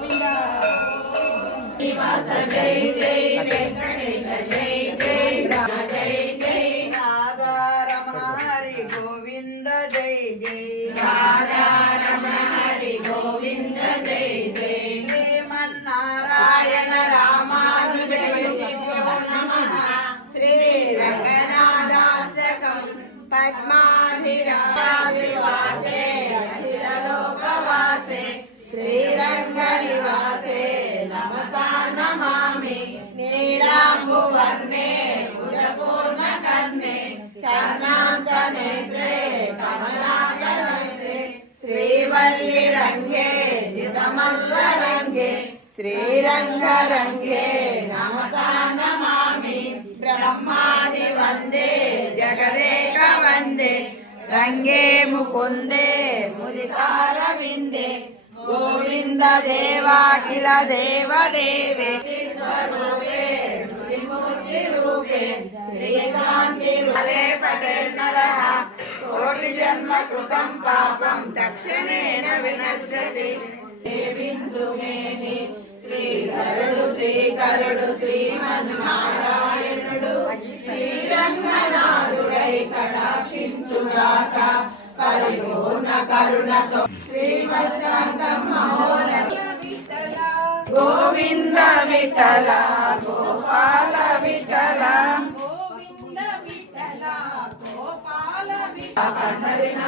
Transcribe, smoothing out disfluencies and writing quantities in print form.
గోవింద శ్రీనివాస జై జై వెంకటేశ జై జై జై జై రాధా రమణ హరి గోవింద జై జై రాధా రమణ హరి గోవింద జై జై శ్రీమన్నారాయణ రామానుజయో నమః శ్రీ రంగనాథాష్టకం పద్మాధిరాజవాసే అఖిలలోకవాసే శ్రీరంగనివాసే నమతా నమామి నీలాంబువర్ణే భుజపూర్ణకర్ణే కర్ణాంతనేత్రే కమలాకరనేత్రే శ్రీవల్లిరంగే జితమల్లరంగే శ్రీరంగరంగే నమతా నమామి బ్రహ్మాది వందే జగదేక వందే రంగే ముకుందే ముదితారవిందే గోవింద దేవాఖిల దేవదేవే స్వరూపే శ్రీమూర్తి రూపే శ్రీకాంతి రూపే పటేల్ నరః కోటి జన్మ కృతం పాపం దక్షిణేన వినశ్యతి శ్రీబిందుమేని శ్రీకరుడు శ్రీకరుడు శ్రీమన్నారాయణుడు శ్రీరంగనాథుడై కటాక్షించుగాక పరిపూర్ణ కరుణతో శ్రీమత్సంగం మహోరస గోవింద విఠల గోపాల విఠల గోవింద విఠల గోపాల విఠల